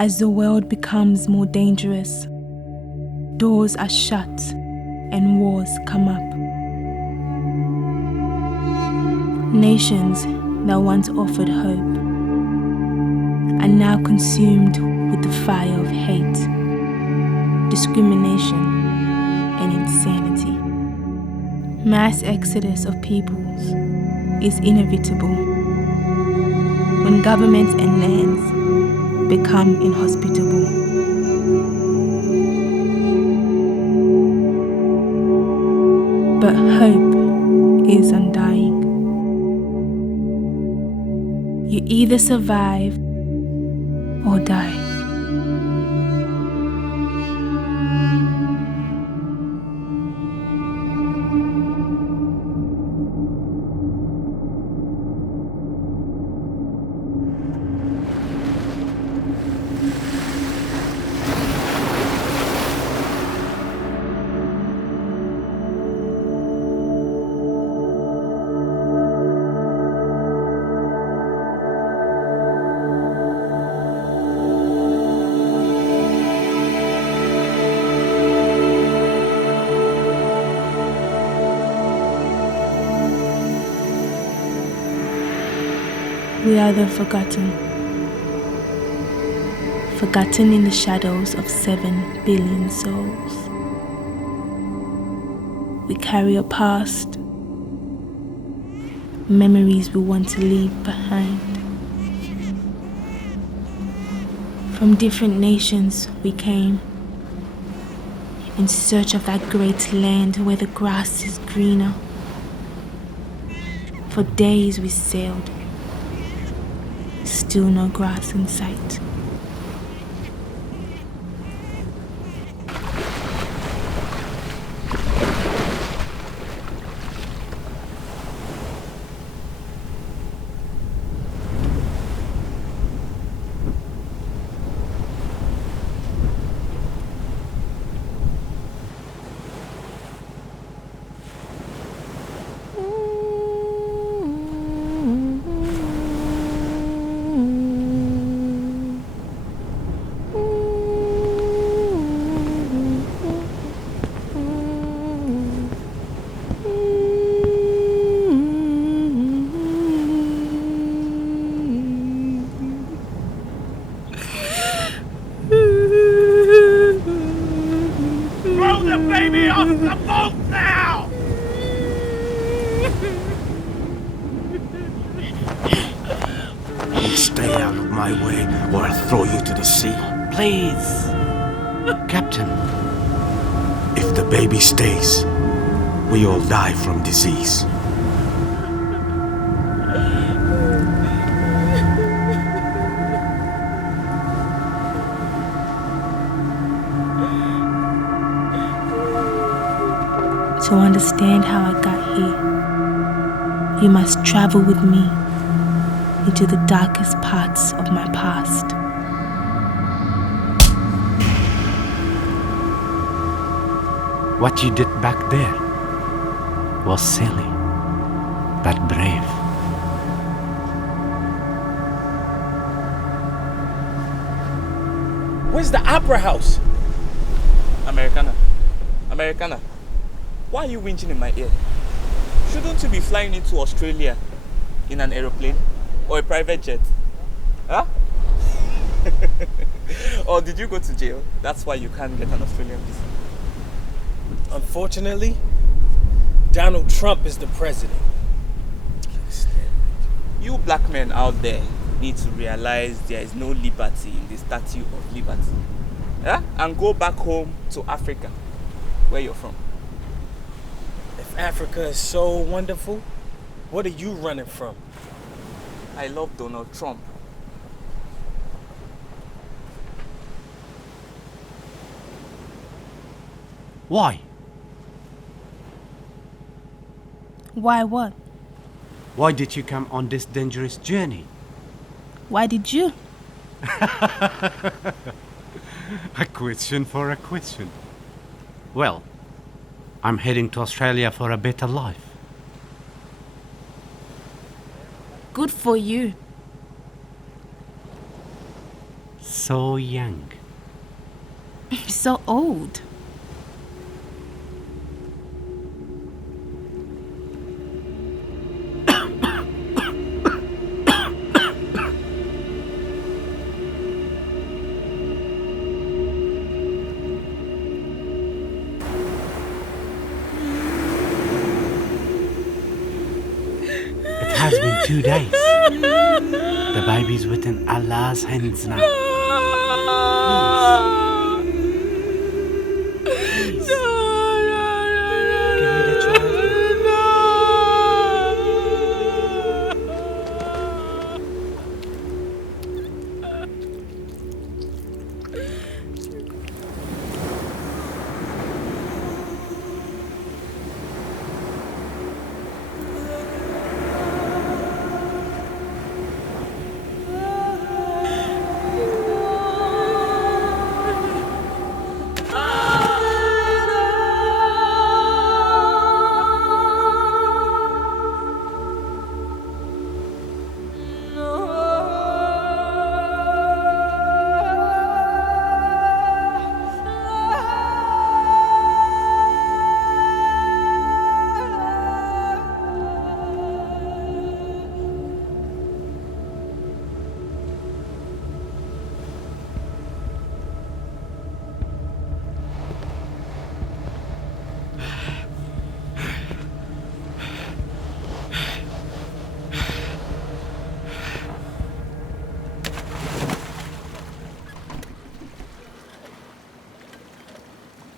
As the world becomes more dangerous, doors are shut and wars come up. Nations that once offered hope are now consumed with the fire of hate, discrimination, and insanity. Mass exodus of peoples is inevitable when governments and lands become inhospitable. But hope is undying. You either survive or die. We are the forgotten. Forgotten in the shadows of 7 billion souls. We carry a past, memories we want to leave behind. From different nations we came, in search of that great land where the grass is greener. For days we sailed, still no grass in sight. Stay out of my way, or I'll throw you to the sea. Please. Captain, if the baby stays, we all die from disease. To understand how I got here, you must travel with me into the darkest parts of my past. What you did back there was silly, but brave. Where's the opera house? Americana, why are you whinging in my ear? Shouldn't you be flying into Australia in an aeroplane or a private jet? Huh? Or did you go to jail? That's why you can't get an Australian visa. Unfortunately, Donald Trump is the president. You black men out there need to realize there is no liberty in the Statue of Liberty. Yeah? And go back home to Africa, where you're from. If Africa is so wonderful, what are you running from? I love Donald Trump. Why? Why what? Why did you come on this dangerous journey? Why did you? A question for a question. Well, I'm heading to Australia for a better life. Good for you. so young. So old. It has been 2 days. The baby's within Allah's hands now. Please. Give me the child.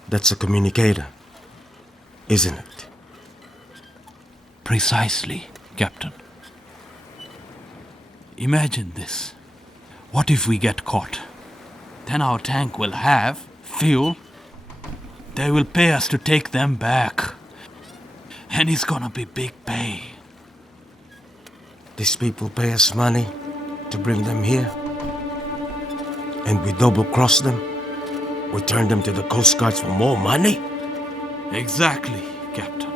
That's a communicator, isn't it? Precisely, Captain. Imagine this. What if we get caught? Then our tank will have fuel. They will pay us to take them back. And it's gonna be big pay. These people pay us money to bring them here. And we double-cross them. We turn them to the Coast Guards for more money? Exactly, Captain.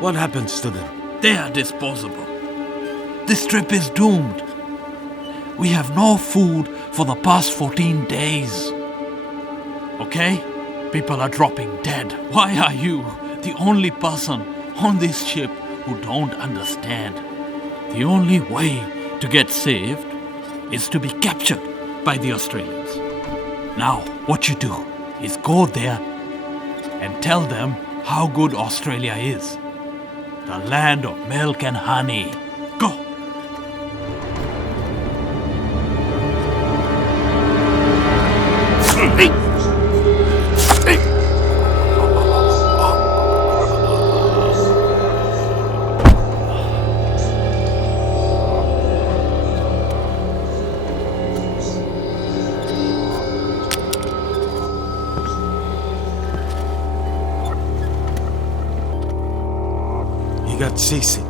What happens to them? They are disposable. This trip is doomed. We have no food for the past 14 days. Okay? People are dropping dead. Why are you the only person on this ship who don't understand? The only way to get saved is to be captured by the Australians. Now, what you do is go there and tell them how good Australia is. The land of milk and honey. Go! He got seasick.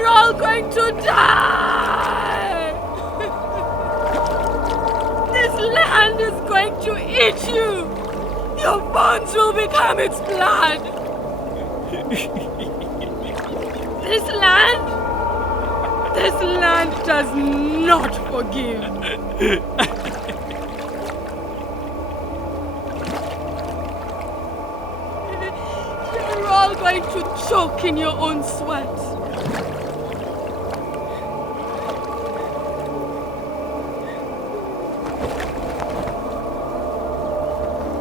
You're all going to die! This land is going to eat you! Your bones will become its blood! This land does not forgive. You're all going to choke in your own sweat.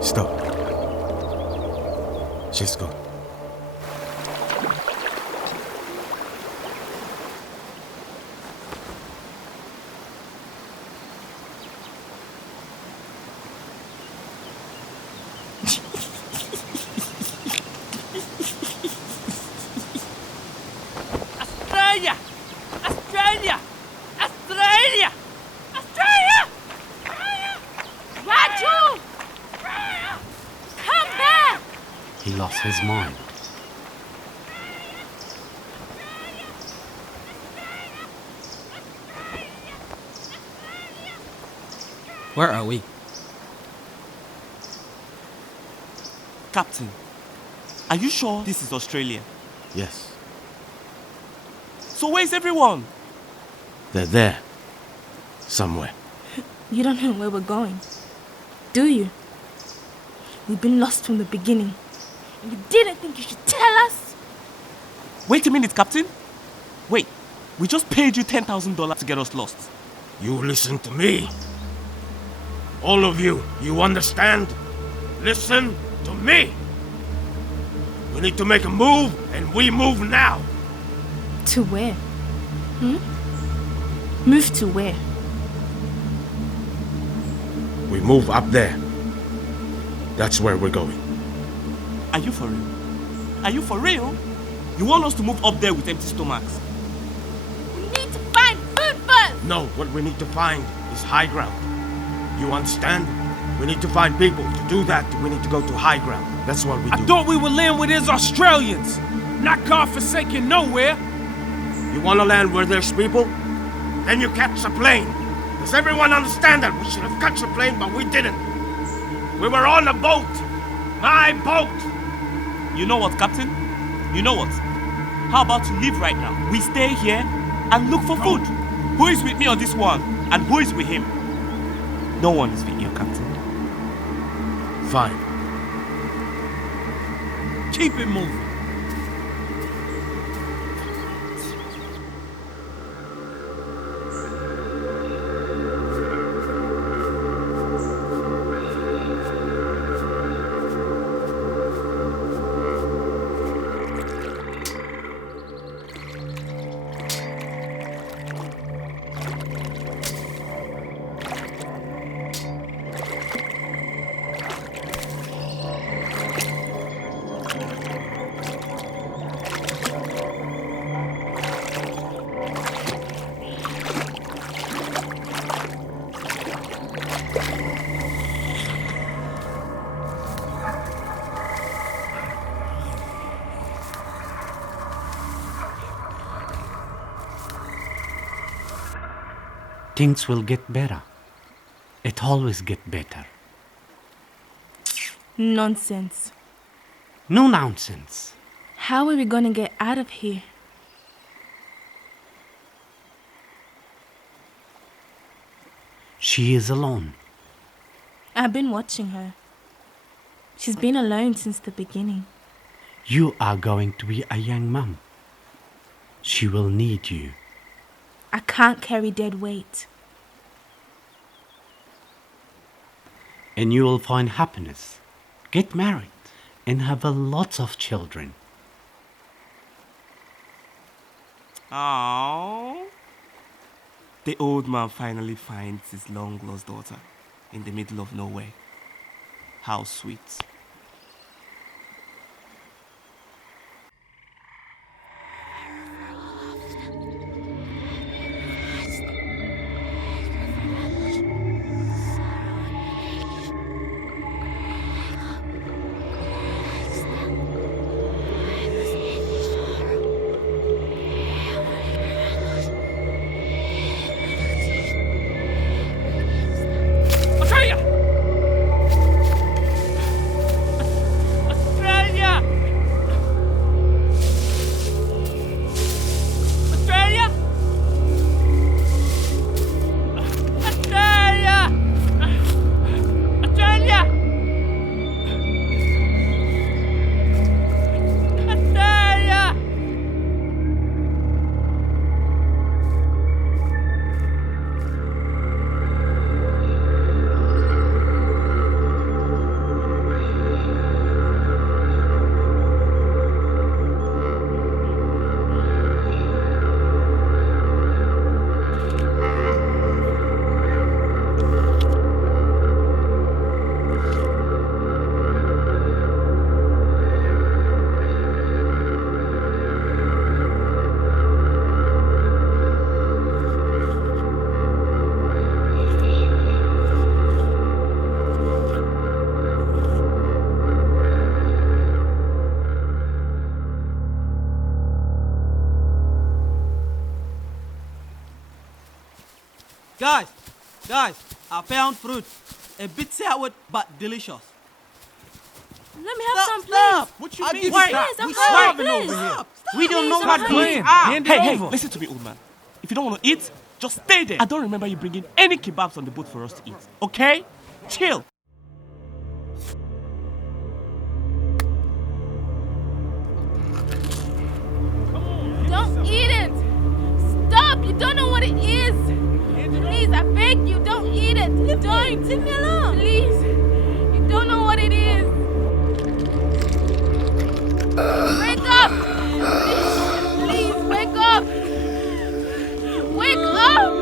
Stop. She's gone. Australia! Australia! Australia! Australia! Raju! Come back! He lost his mind. Where are we? Captain, are you sure this is Australia? Yes. So where's everyone? They're there. Somewhere. You don't know where we're going, do you? We've been lost from the beginning. And you didn't think you should tell us? Wait a minute, Captain. Wait, we just paid you $10,000 to get us lost. You listen to me. All of you, you understand? Listen to me. We need to make a move, and we move now. To where? Move to where? We move up there. That's where we're going. Are you for real? Are you for real? You want us to move up there with empty stomachs? We need to find food first! No, what we need to find is high ground. You understand? We need to find people. To do that, we need to go to high ground. That's what we do. I thought we would land where there's Australians, not God-forsaken nowhere. You want to land where there's people? Then you catch a plane. Does everyone understand that? We should have catch a plane, but we didn't. We were on a boat. My boat. You know what, Captain? You know what? How about you leave right now? We stay here and look for food. Who is with me on this one? And who is with him? No one is with you, Captain. Fine. Keep it moving. Things will get better. It always get better. Nonsense. No nonsense. How are we gonna get out of here? She is alone. I've been watching her. She's been alone since the beginning. You are going to be a young mom. She will need you. I can't carry dead weight. And you will find happiness. Get married and have a lot of children. Aww. The old man finally finds his long-lost daughter in the middle of nowhere. How sweet. Guys, I found fruit. A bit sour, but delicious. Let me have some, please. What you I'll mean? give you Wait, some. I'm We starving starving over here. we don't know Please, what I'm these hungry. are. Hand it Hey, over. listen to me, old man. If you don't want to eat, just stay there. I don't remember you bringing any kebabs on the boat for us to eat. Okay? Chill. Don't eat it. Stop. You don't know what it is. Please, I beg you, don't eat it. Don't. Leave me alone. Please. You don't know what it is. Wake up. Please, wake up. Wake up.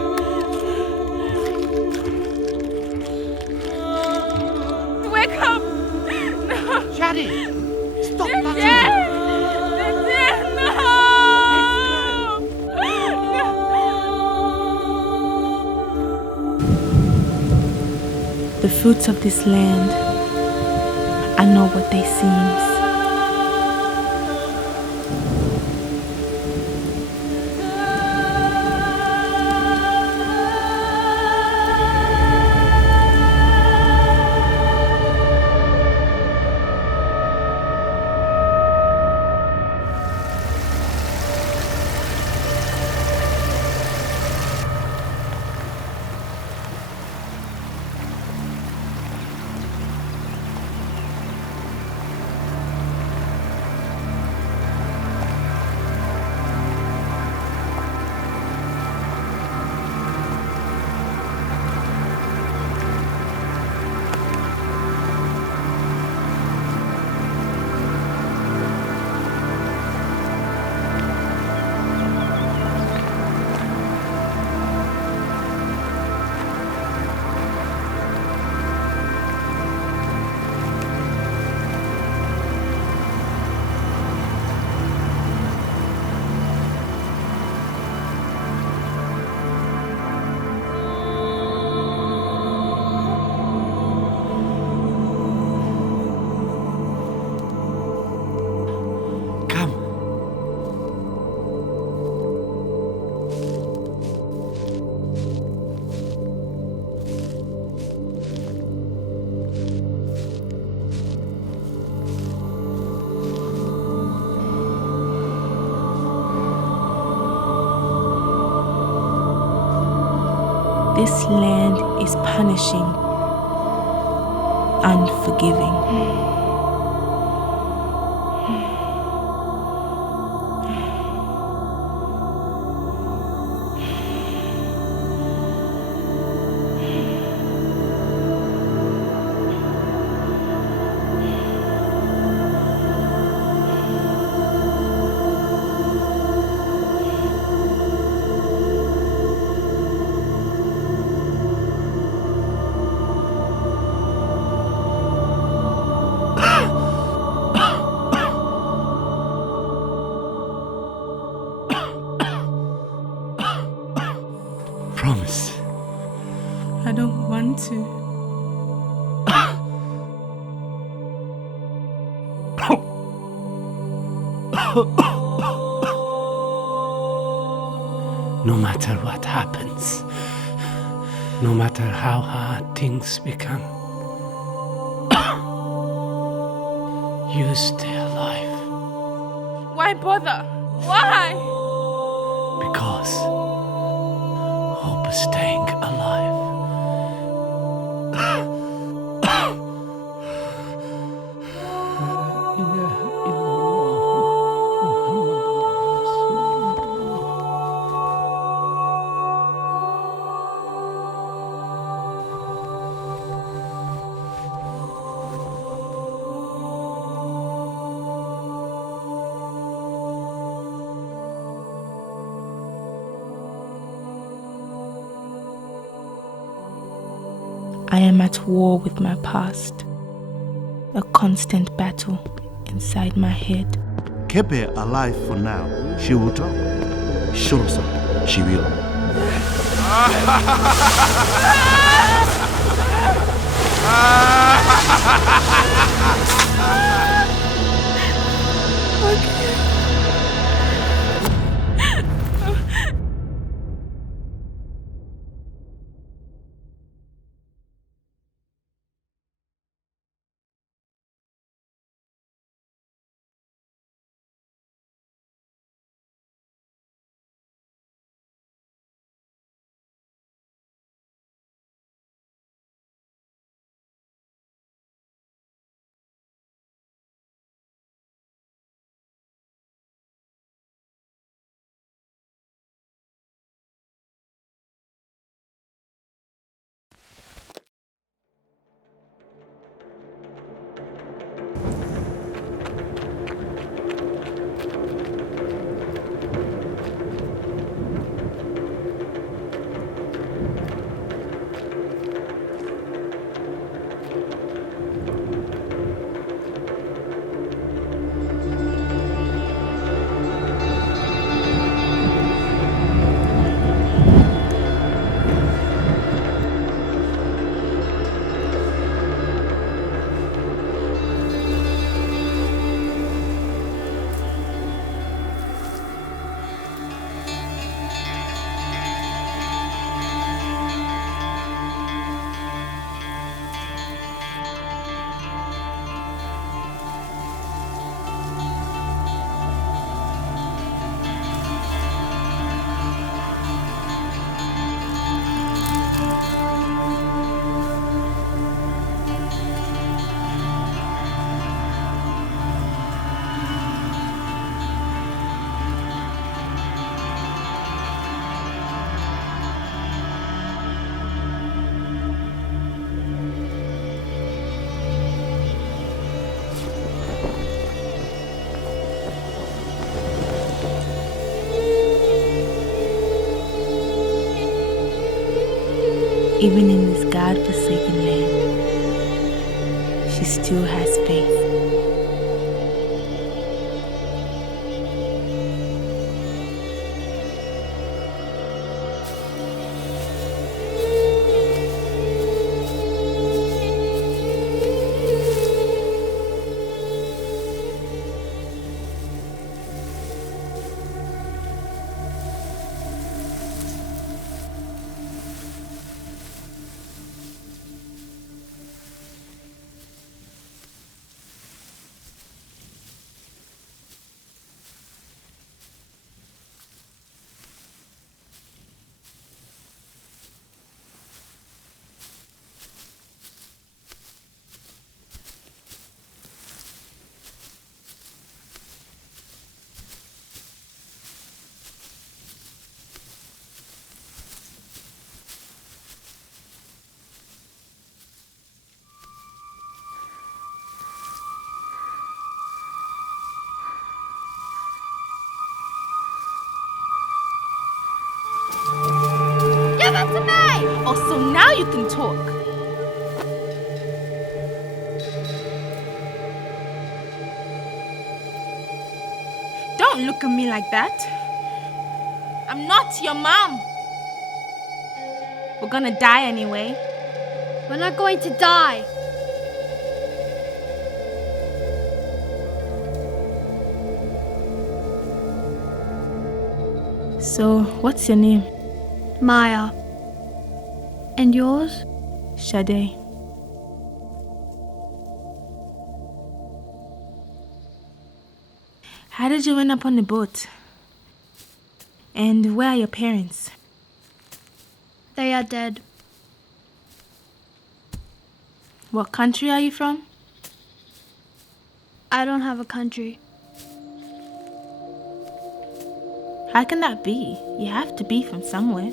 Wake up. No. Shadi, stop They're touching dead. him. They're dead. No. The fruits of this land are not what they seem. This land is punishing, unforgiving. Promise. I don't want to. No matter what happens, no matter how hard things become, you stay alive Why bother? Why? because hope is staying alive. I am at war with my past, a constant battle inside my head. Keep her alive for now. She will talk. Show us up. She will. Even in this God-forsaken land, she still has faith. Give it to me! Oh, so now you can talk. Don't look at me like that. I'm not your mom. We're gonna die anyway. We're not going to die. So, what's your name? Maya. And yours? Sade. How did you end up on the boat? And where are your parents? They are dead. What country are you from? I don't have a country. How can that be? You have to be from somewhere.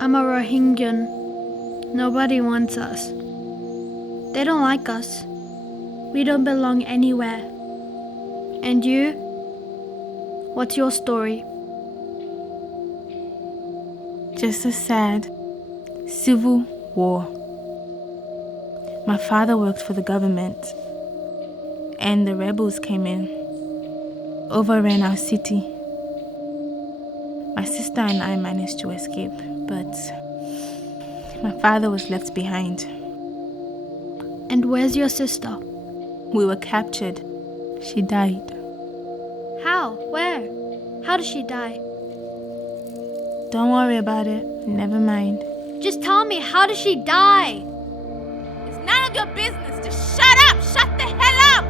I'm a Rohingyan. Nobody wants us. They don't like us. We don't belong anywhere. And you? What's your story? Just a sad civil war. My father worked for the government, and the rebels came in, overran our city. My sister and I managed to escape, but my father was left behind. And where's your sister? We were captured. She died. How? Where? How did she die? Don't worry about it. Never mind. Just tell me, how did she die? It's none of your business. Just shut up! Shut the hell up!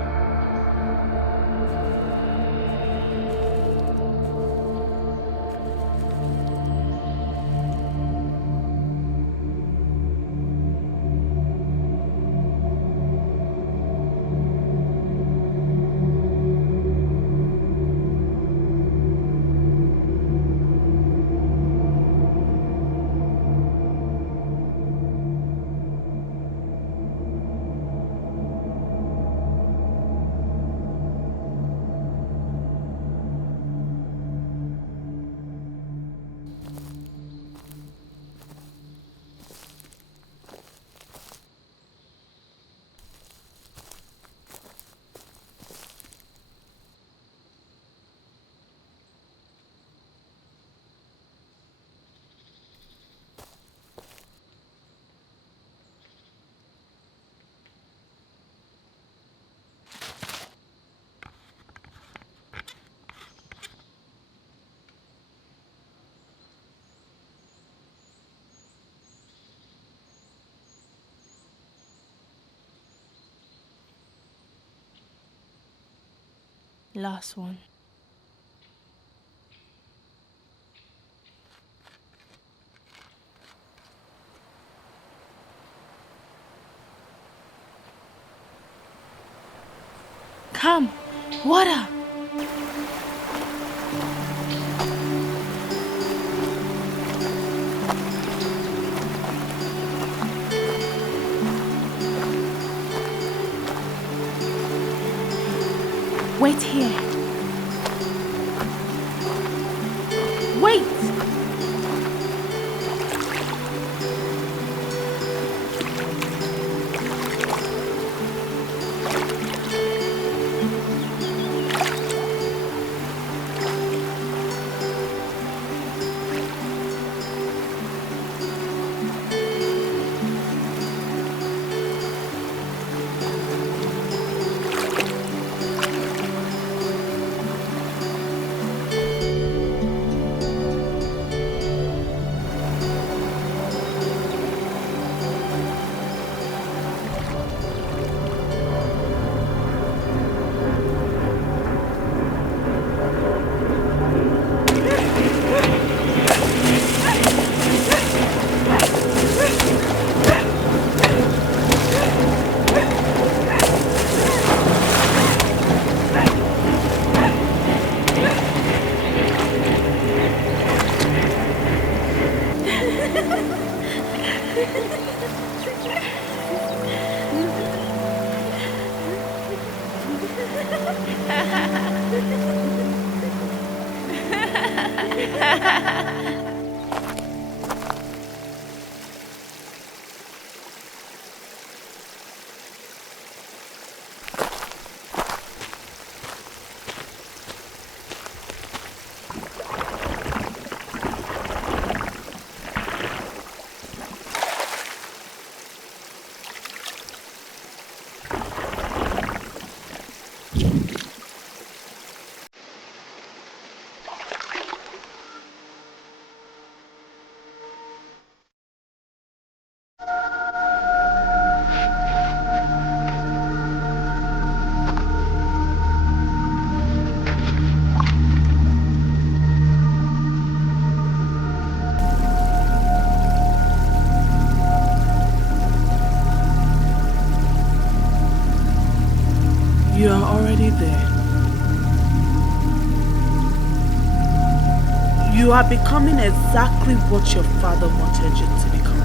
Last one. Come, water. Wait here. Wait! You are already there. You are becoming exactly what your father wanted you to become.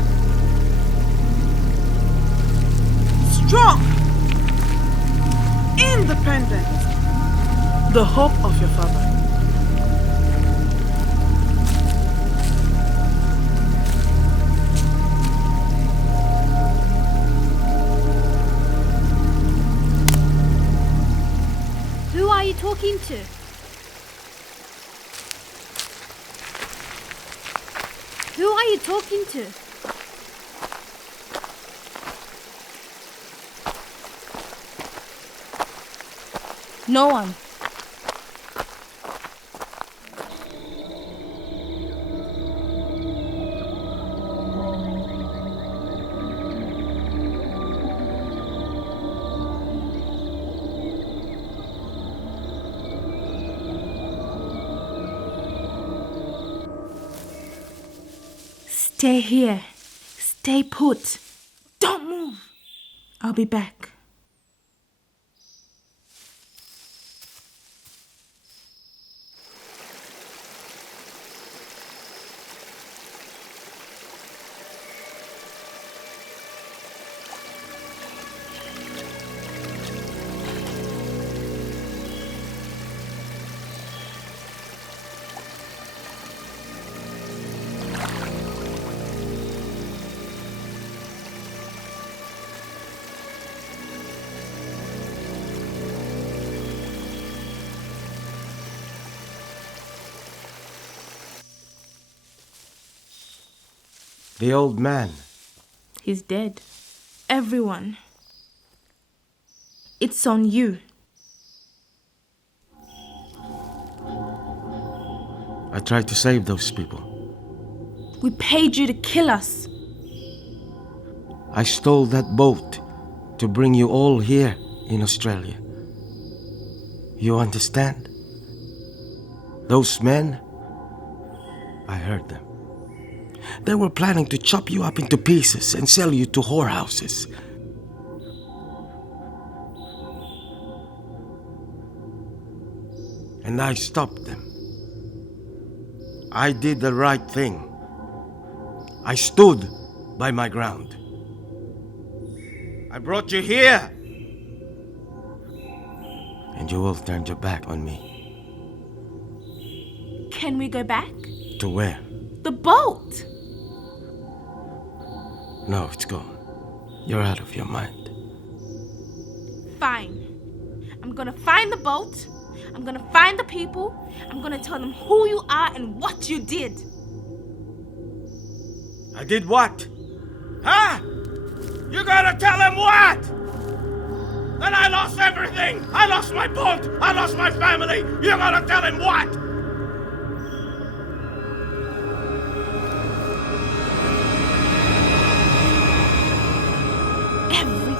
Strong, independent, the hope of your father. Who are you talking to? Who are you talking to? No one. Stay here. Stay put. Don't move. I'll be back. The old man. He's dead. Everyone. It's on you. I tried to save those people. We paid you to kill us. I stole that boat to bring you all here in Australia. You understand? Those men, I heard them. They were planning to chop you up into pieces and sell you to whorehouses. And I stopped them. I did the right thing. I stood by my ground. I brought you here. And you all turned your back on me. Can we go back? To where? The boat! No, it's gone. You're out of your mind. Fine. I'm gonna find the boat. I'm gonna find the people. I'm gonna tell them who you are and what you did. I did what? Huh? You gotta tell him what? That I lost everything! I lost my boat! I lost my family! You gotta tell him what? Everything.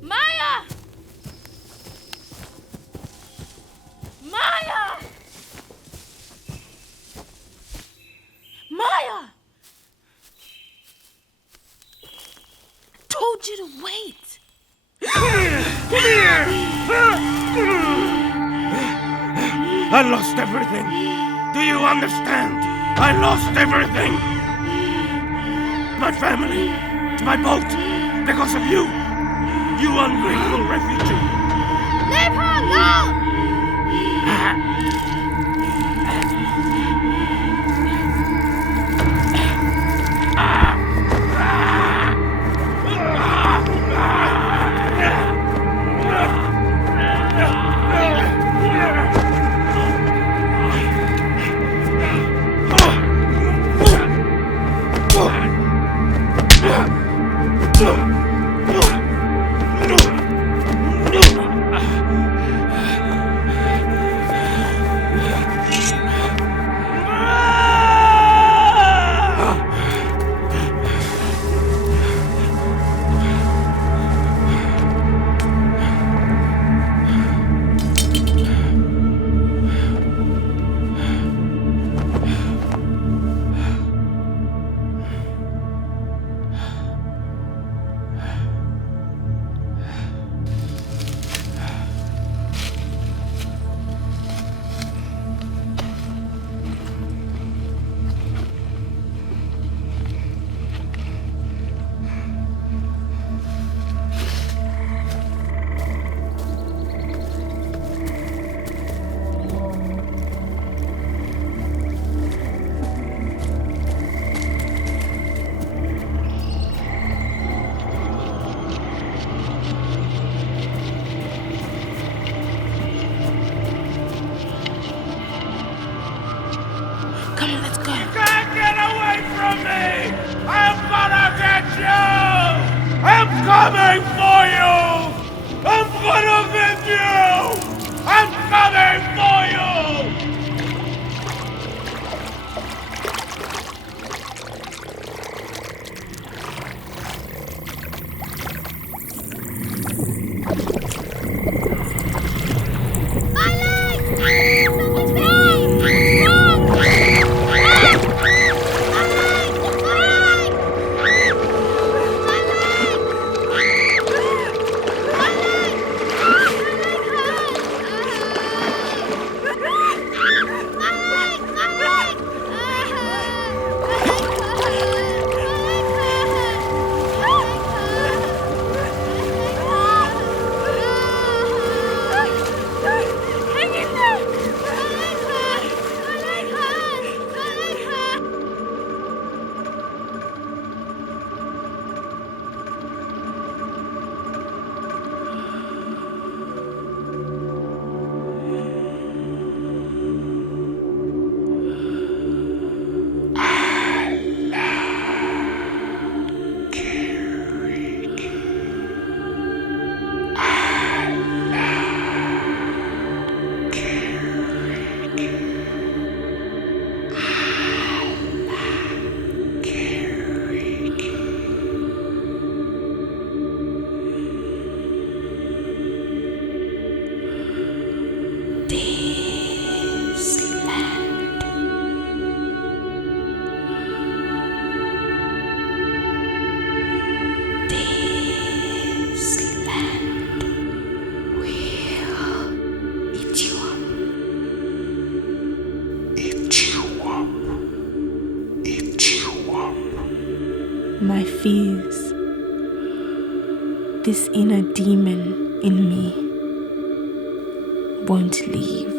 Maya! Maya! Maya! I told you to wait. I lost everything. Do you understand? I lost everything. My family, my boat, because of you. You ungrateful refugee. Leave her alone! Come on, let's go. You can't get away from me! I'm gonna get you! I'm coming for you! I'm gonna get you! I'm coming for you! my fears, this inner demon in me won't leave.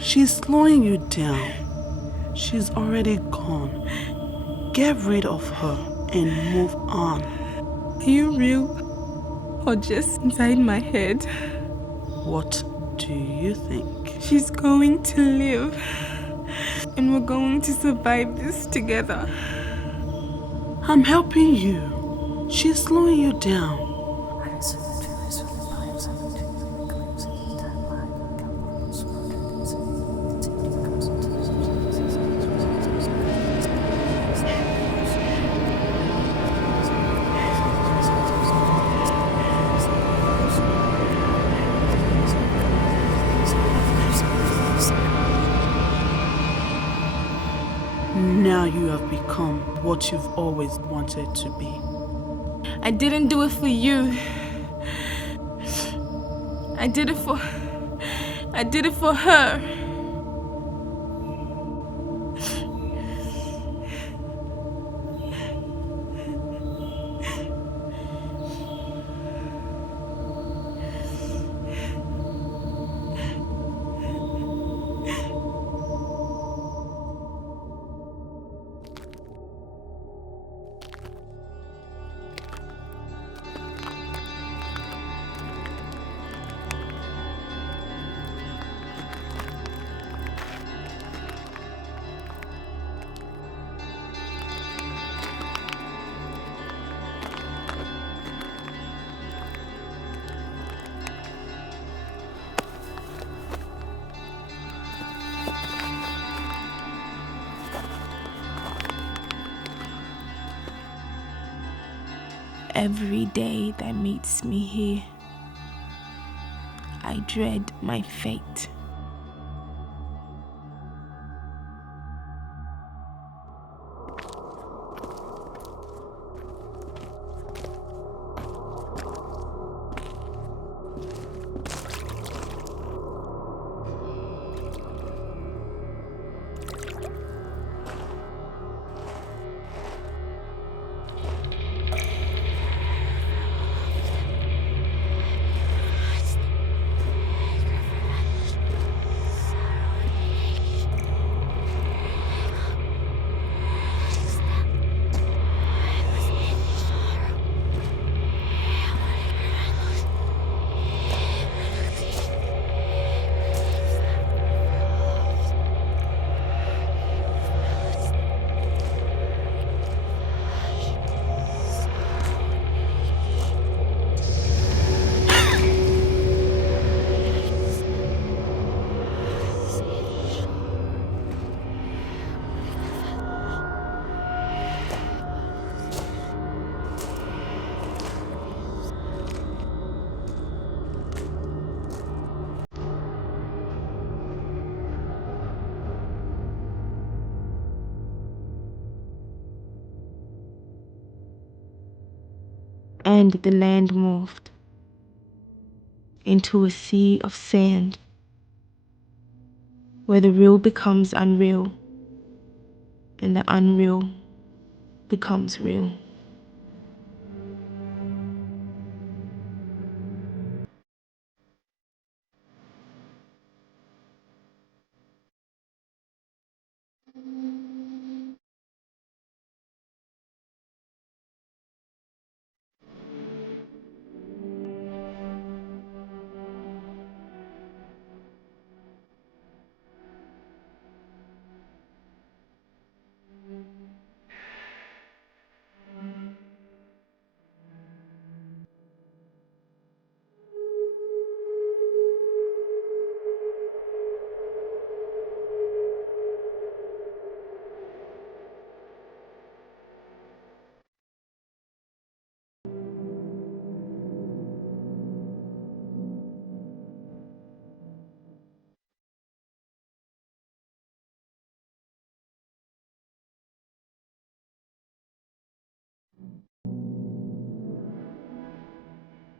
She's slowing you down. She's already gone. Get rid of her and move on. Are you real or just inside my head? What do you think? She's going to live and we're going to survive this together. I'm helping you. She's slowing you down. Now you have become what you've always wanted to be. I didn't do it for you. I did it for her. Every day that meets me here, I dread my fate. And the land moved into a sea of sand, where the real becomes unreal and the unreal becomes real.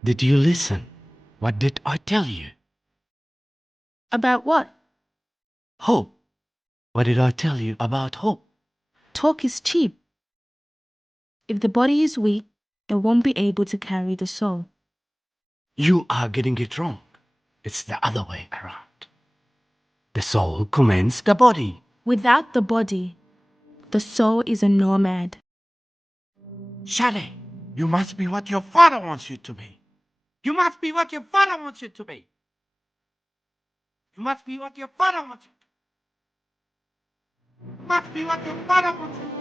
Did you listen? What did I tell you? About what? Hope. What did I tell you about hope? Talk is cheap. If the body is weak, it won't be able to carry the soul. You are getting it wrong. It's the other way around. The soul commands the body. Without the body, the soul is a nomad. Shale, you must be what your father wants you to be. You must be what your father wants you to be. You must be what your father wants you to be. You must be what your father wants you to be.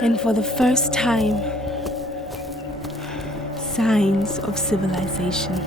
And for the first time, signs of civilization.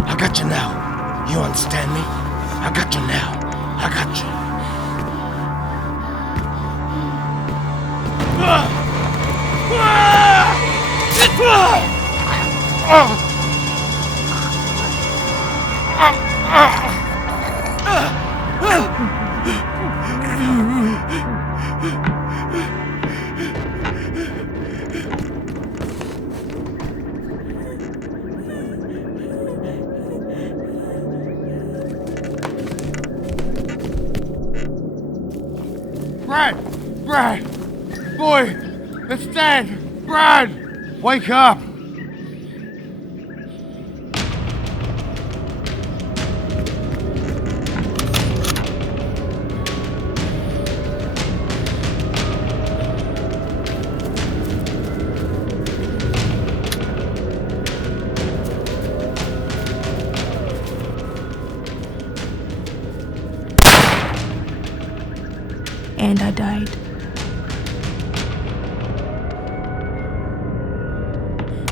I got you now. You understand me? I got you now. I got you. Brad! Boy! It's dead! Brad! Wake up! And I died.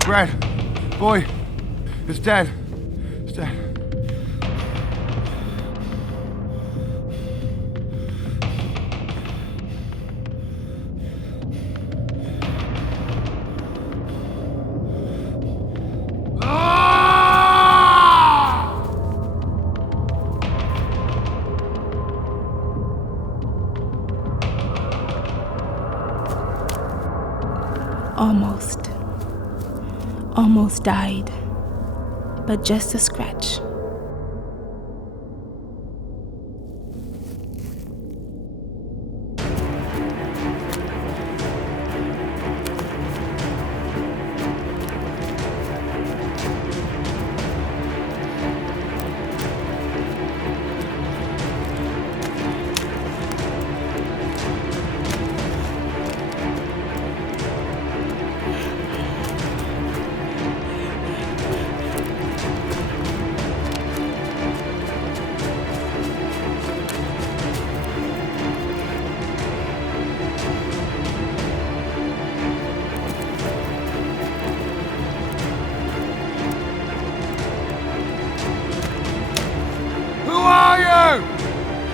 Brad! Boy! It's dead. It's dead. Almost died. But just a scratch.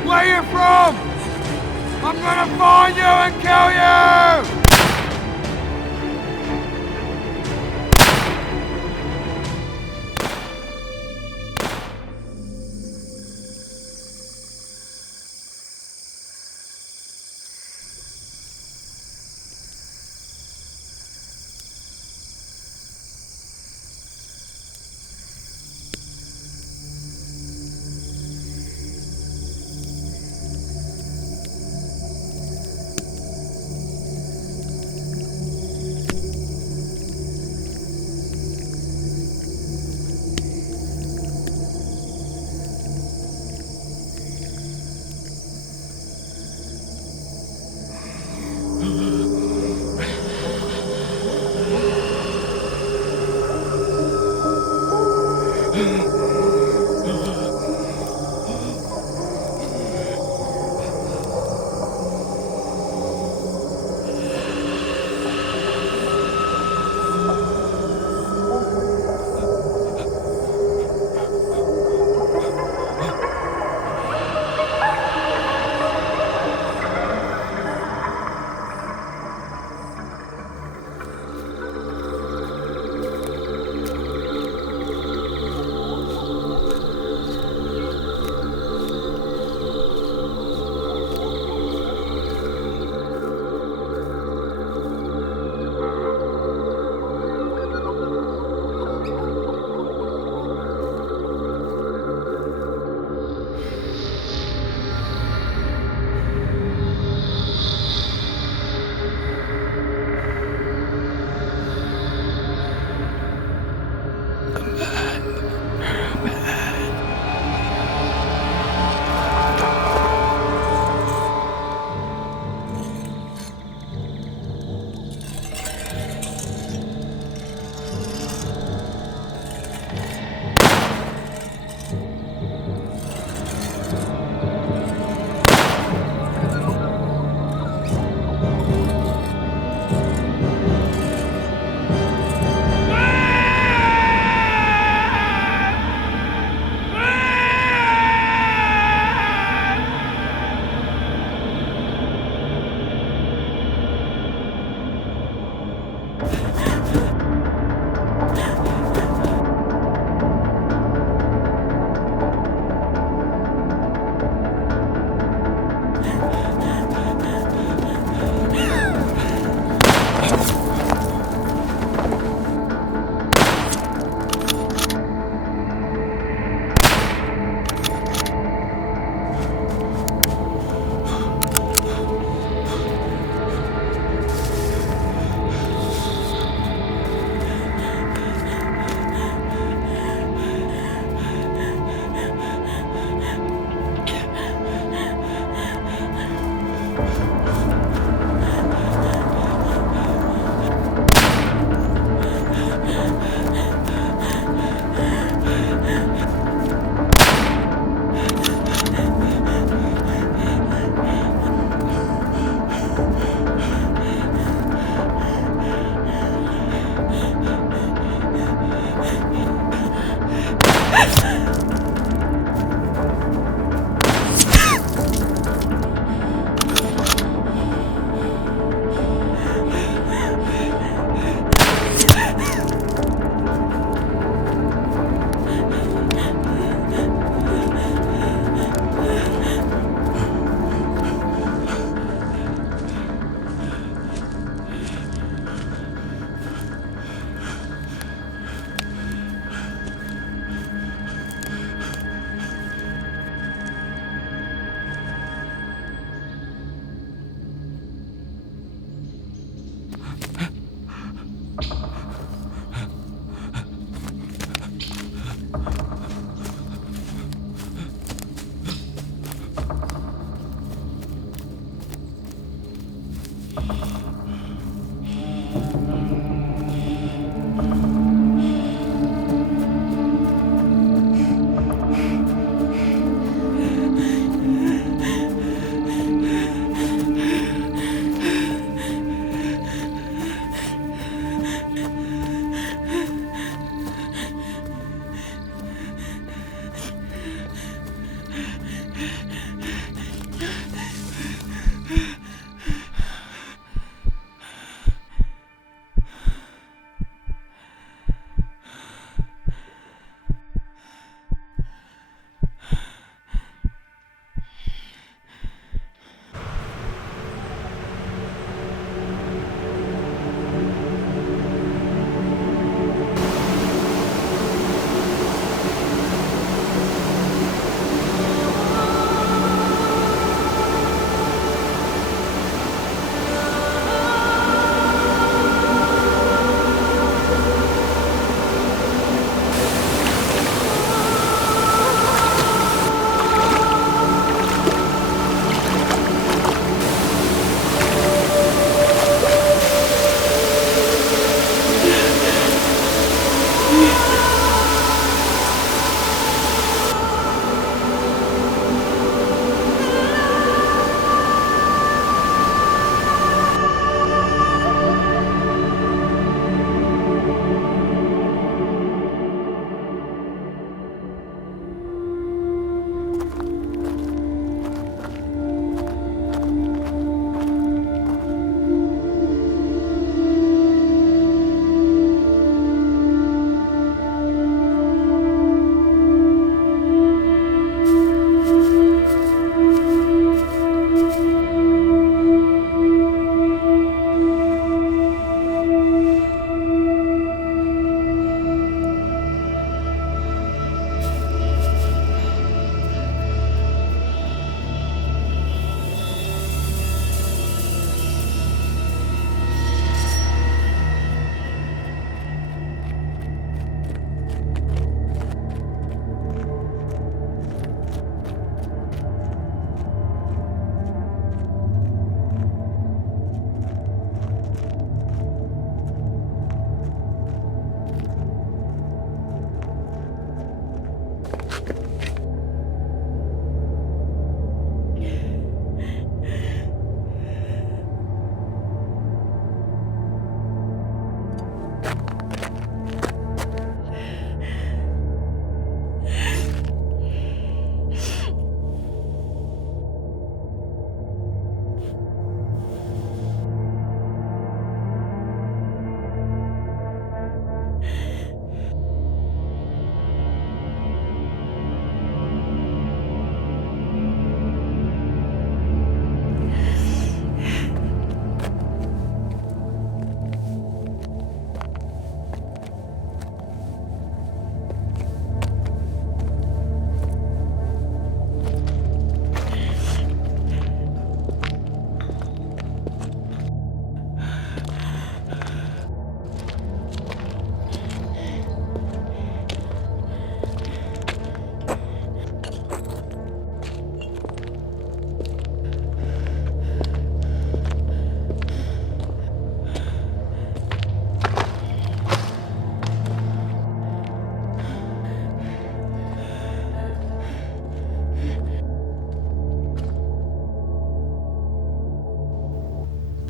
Where are you from? I'm gonna find you and kill you!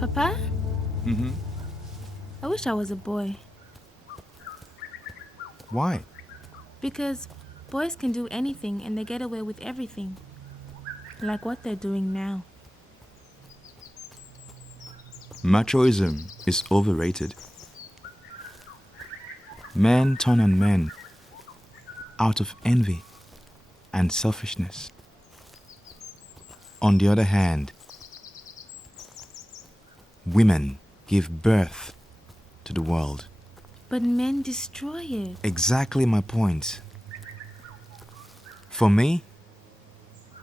Papa? Mm-hmm. I wish I was a boy. Why? Because boys can do anything and they get away with everything. Like what they're doing now. Machoism is overrated. Men turn on men out of envy and selfishness. On the other hand, women give birth to the world. But men destroy it. Exactly my point. For me,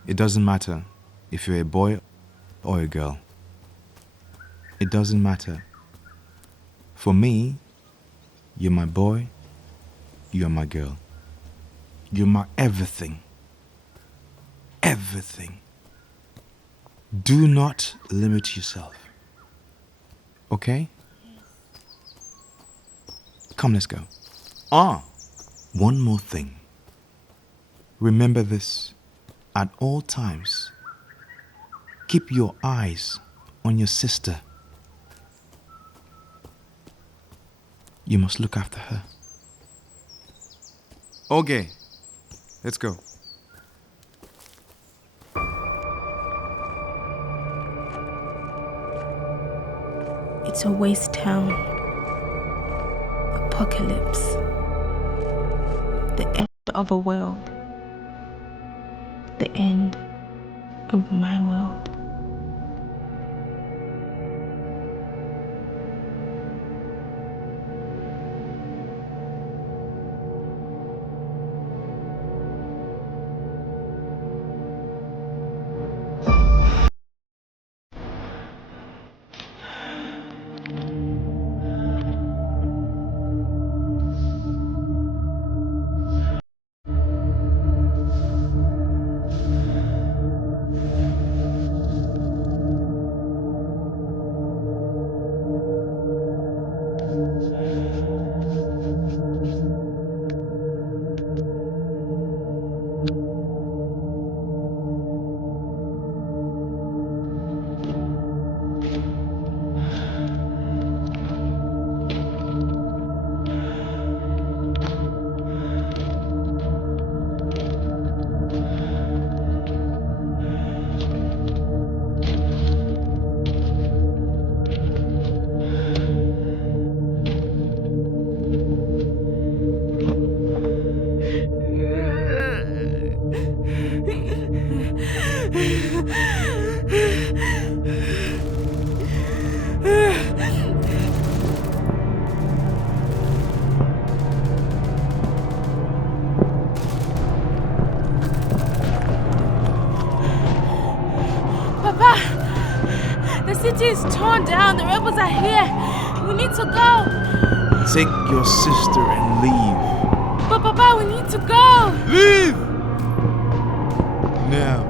it doesn't matter if you're a boy or a girl. It doesn't matter. For me, you're my boy, you're my girl. You're my everything. Everything. Do not limit yourself. Okay? Come, let's go. One more thing. Remember this at all times. Keep your eyes on your sister. You must look after her. Okay, let's go. It's a waste town. Apocalypse. The end of a world. The end of my world. The city is torn down. The rebels are here. We need to go. Take your sister and leave. But Papa, we need to go. Leave! Now.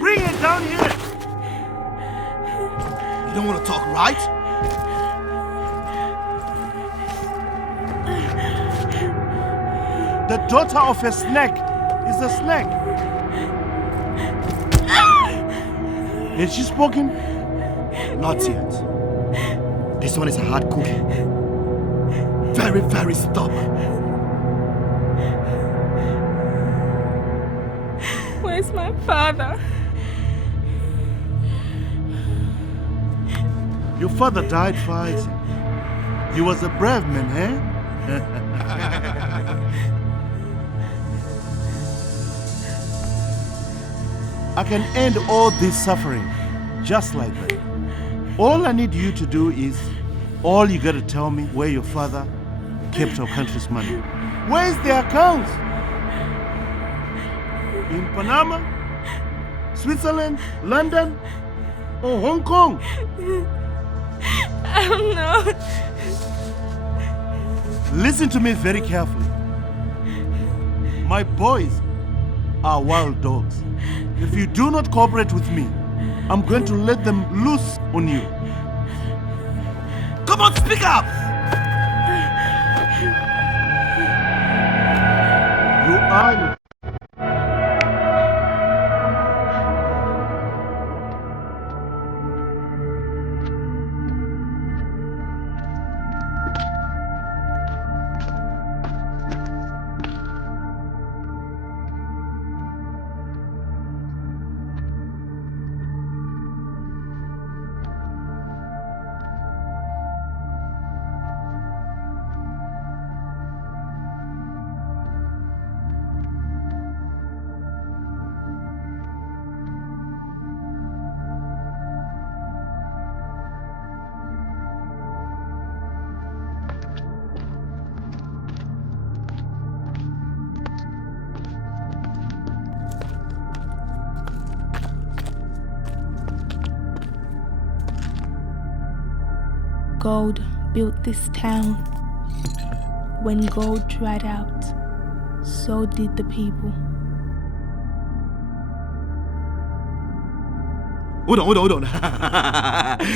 Bring it down here! You don't want to talk, right? The daughter of a snake is a snake. Has she spoken? Not yet. This one is a hard cookie. Very, very stubborn. Where's my father? Your father died fighting. He was a brave man, eh? I can end all this suffering just like that. All I need you to do is, all you gotta tell me where your father kept our country's money. Where's the accounts? In Panama? Switzerland? London? Or Hong Kong? I don't know. Listen to me very carefully. My boys are wild dogs. If you do not cooperate with me, I'm going to let them loose on you. Come on, speak up! You are... Gold built this town. When gold dried out, so did the people. Hold on.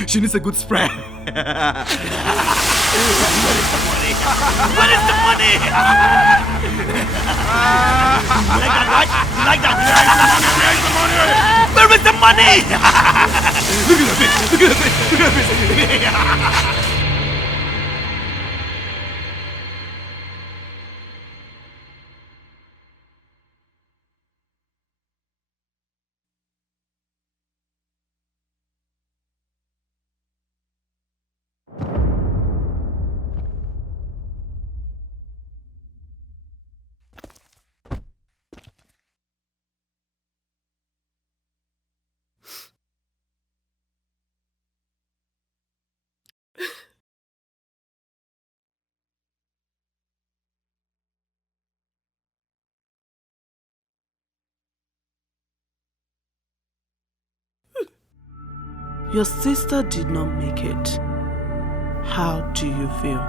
She needs a good spread. Where is the money? You like that, right? You like that? Where is the money? Look at that bitch. Your sister did not make it. How do you feel?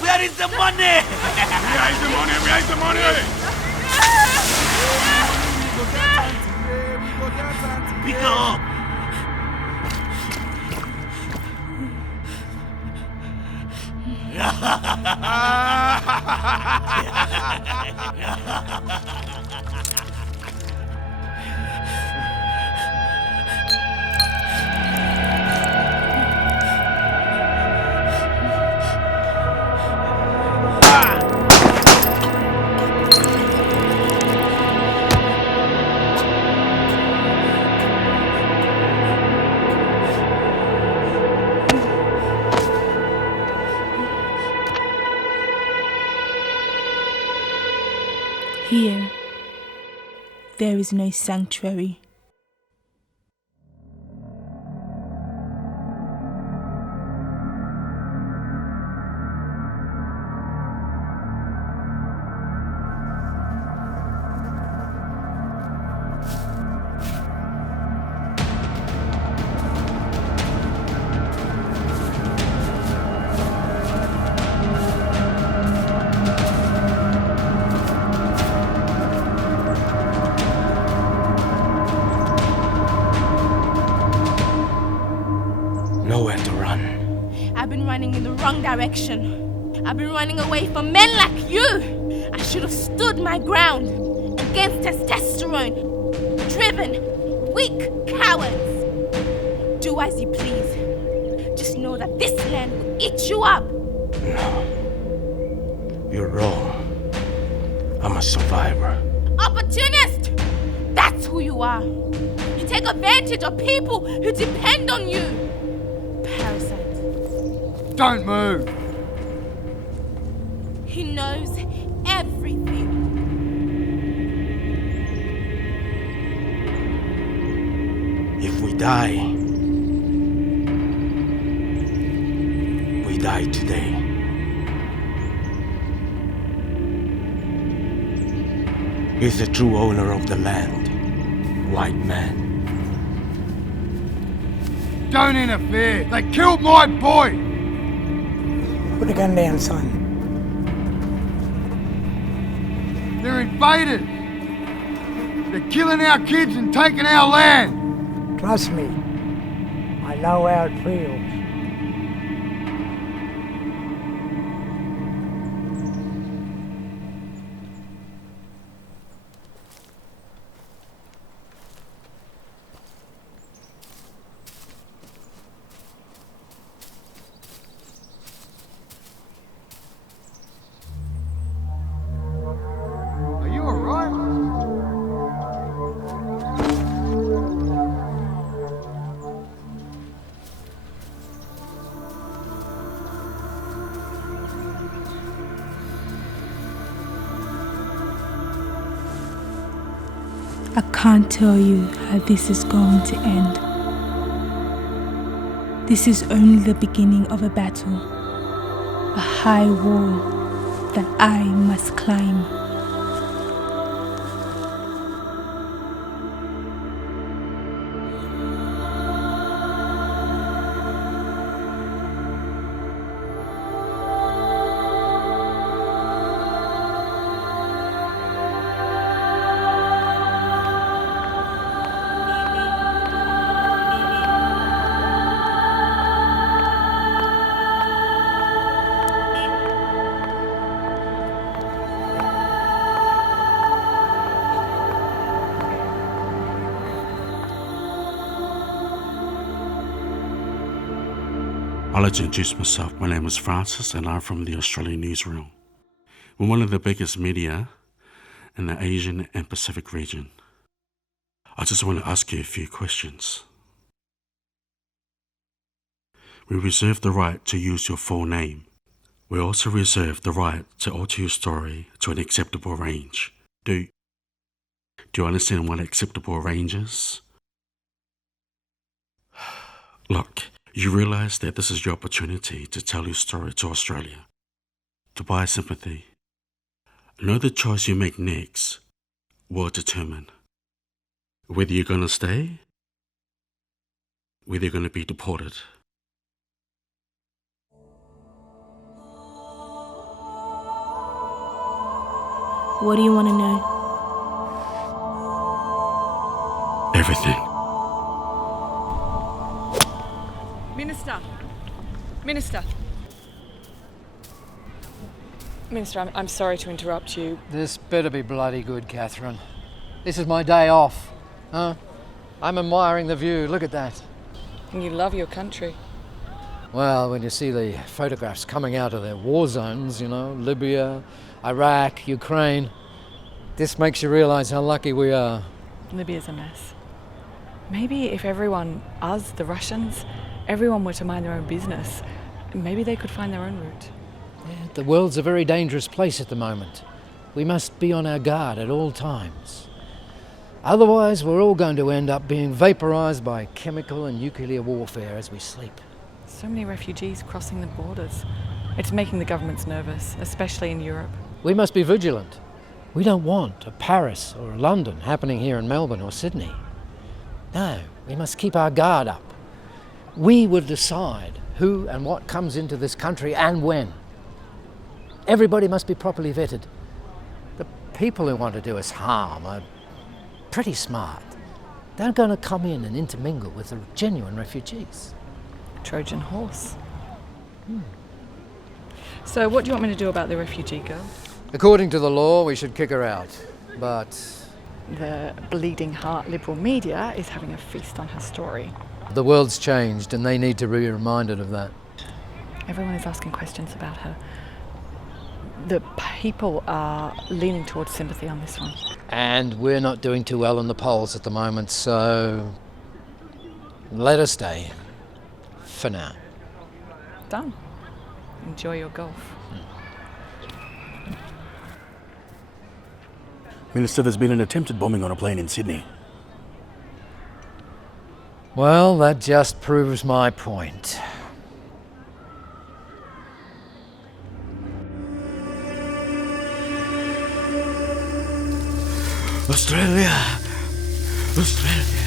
Where is the money? Where is the money? Pick up. Here, there is no sanctuary. Nowhere to run. I've been running in the wrong direction. I've been running away from men like you. I should have stood my ground against testosterone. Driven, weak cowards. Do as you please. Just know that this land will eat you up. No. You're wrong. I'm a survivor. Opportunist! That's who you are. You take advantage of people who depend on you. Parasite. Don't move! He knows everything. If we die, we die today. He's the true owner of the land, white man. Don't interfere! They killed my boy! Put the gun down, son. They're invaders! They're killing our kids and taking our land! Trust me, I know how it feels. Are you alright? I can't tell you how this is going to end. This is only the beginning of a battle, a high wall that I must climb. I'll let you introduce myself. My name is Francis and I'm from the Australian newsroom. We're one of the biggest media in the Asian and Pacific region. I just want to ask you a few questions. We reserve the right to use your full name. We also reserve the right to alter your story to an acceptable range. Do you understand what acceptable range is? Look, you realise that this is your opportunity to tell your story to Australia, to buy sympathy. Know the choice you make next will determine whether you're going to stay, whether you're going to be deported. What do you want to know? Everything. Minister, I'm sorry to interrupt you. This better be bloody good, Catherine. This is my day off. Huh? I'm admiring the view. Look at that. And you love your country. Well, when you see the photographs coming out of their war zones, you know, Libya, Iraq, Ukraine, this makes you realise how lucky we are. Libya's a mess. Maybe if everyone, us, the Russians, everyone were to mind their own business, maybe they could find their own route. Yeah, the world's a very dangerous place at the moment. We must be on our guard at all times. Otherwise, we're all going to end up being vaporized by chemical and nuclear warfare as we sleep. So many refugees crossing the borders. It's making the governments nervous, especially in Europe. We must be vigilant. We don't want a Paris or a London happening here in Melbourne or Sydney. No, we must keep our guard up. We will decide who and what comes into this country and when. Everybody must be properly vetted. The people who want to do us harm are pretty smart. They're going to come in and intermingle with the genuine refugees. Trojan horse. So what do you want me to do about the refugee girl? According to the law, we should kick her out. But the bleeding heart liberal media is having a feast on her story. The world's changed and they need to be reminded of that. Everyone is asking questions about her. The people are leaning towards sympathy on this one. And we're not doing too well in the polls at the moment, so let her stay. For now. Done. Enjoy your golf. Minister, there's been an attempted bombing on a plane in Sydney. Well, that just proves my point. Australia! Australia!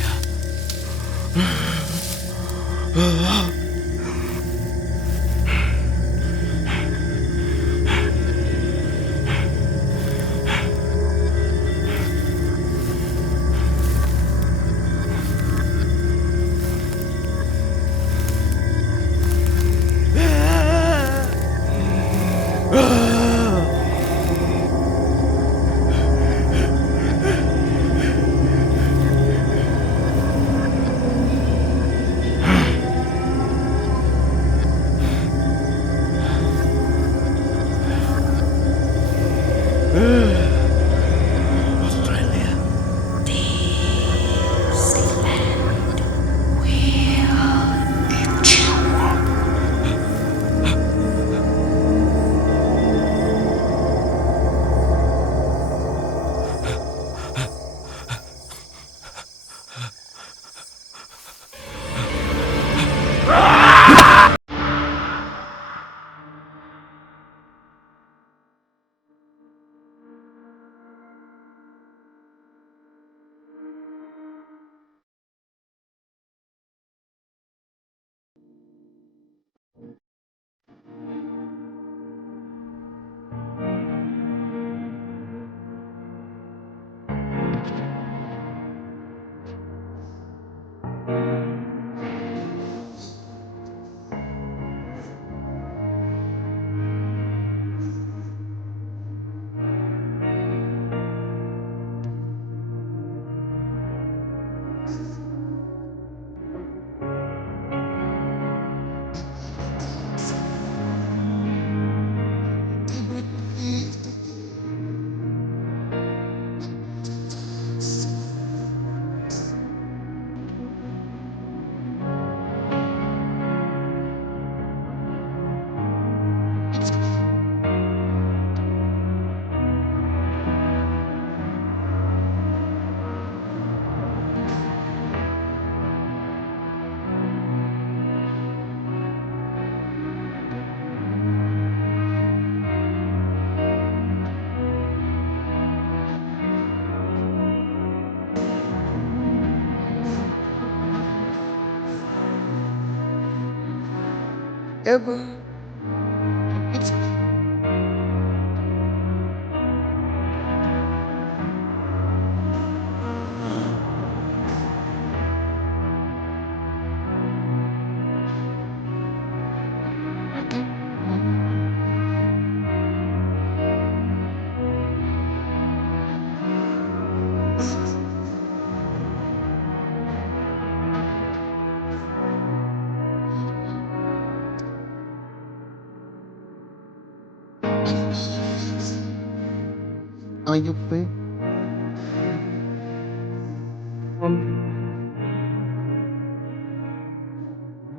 Are you free?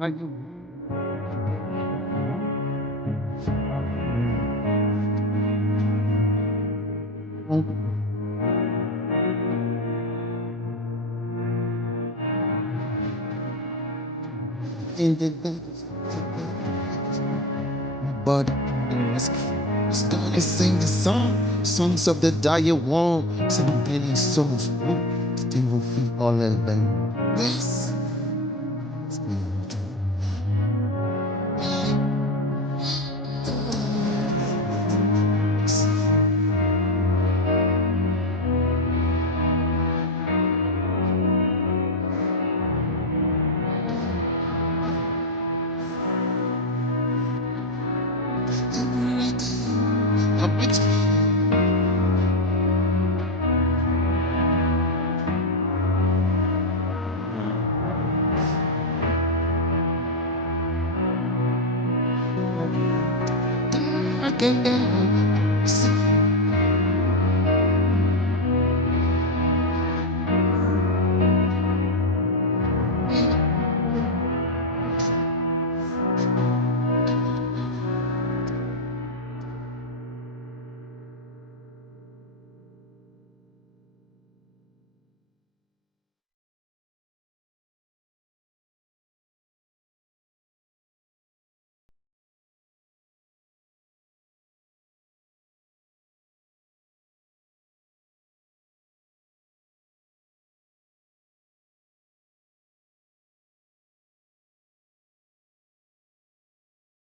Are you? in the but it's gonna sing the songs of the dying one, singing songs, they will feel all of them. Yes.